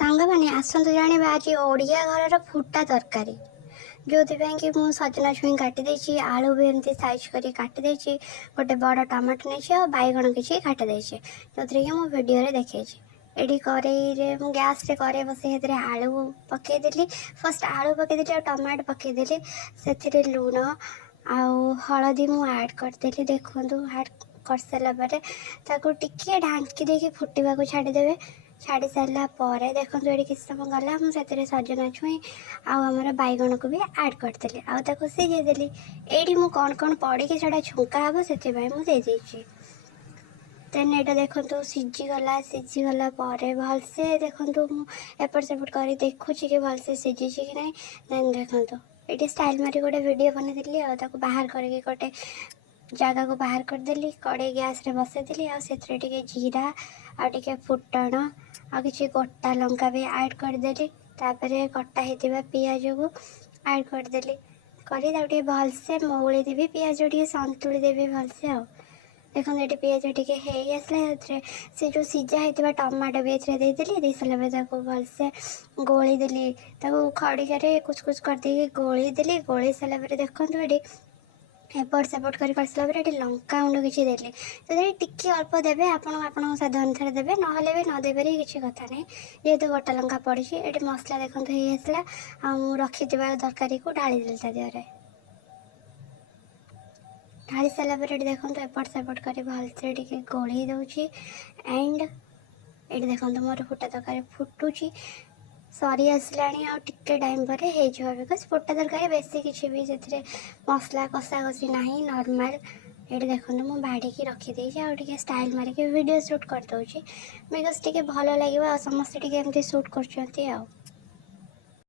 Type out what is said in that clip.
सांग मैंने आसतु जाना आज ओडिया घर फुटा तरकारी जो कि मुझे सजना छुई काटिदे आलू भी एमती साइज कर काटिदे गोटे बड़ टमाटो नहीं बैगण किसी काटिदे जो कि मुझे वीडियो देखे एटी कड़े गैस रे कड़े बसई आलू पकईदेली फर्स्ट आलू पकईदेली और टमाटो पकईदेली से लुण आउ हलदी मु ऐड करदेली देखूँ ऐड कर सारापर टिके ढांकी देकी फुटवा को छाड़देवे छाड़ी सारापर देखो ये किसी समय गला मुझे सजना छुई आमर बैगण को भी ऐड करदेली आउ सीझेदेली ये मुझे कौन कौन पड़ी से छुंका हम से मुझे देन यहाँ देखो सीझीगला भलसे देखो एपट सेपट कर देखुची कि भलसे सीझी कि नहीं देन देखो ये स्टाइल मारी गोटे वीडियो बनईली बाहर करके गोटे जगह को बाहर करदेली कड़े गैस रे बसईदेली आगे जीरा आगे फुटण आ कि गोटा लंका भी ऐड करदेली तापर कटा होता पियाज को ऐड करदेली कर भलसे मौली देवी पियाज टे संतुली देवी भलसे आ देखो ये पियाज टे आसला से जो सीझा होता टमाटो भी देदेली दे सारा भलसे गोली देली खड़िका कुछ कुछ करदे गोली देली गोली सारापर देखो ये एपट सेपट कर सारापर ये लंका गुंड किसी देली तो टिके अल्प देवे आपण स्वाद अनुसार देवे ना भी नदेपारे किसी कथा नहीं जेहेतु गोटा लंका पड़ी ये मसला देखो आसला रखी तरकारी को ढाली देली देहरे ढाली सारापर ये देखो एपट सेपट कर भलसे गोली दूची एंड ये देखो मोर फुटा तरकारी फुटुची सरी आसला टिके टाइम पर बिकज फुटा तरकारी बेसी किसी भी से मसला कषा कषि ना नॉर्मल ये देखो मुझे बाड़ी रखीदे आगे स्टाइल मारिक वीडियो शूट करदे बिकज टे भल लगे समस्ते एमती शूट कर।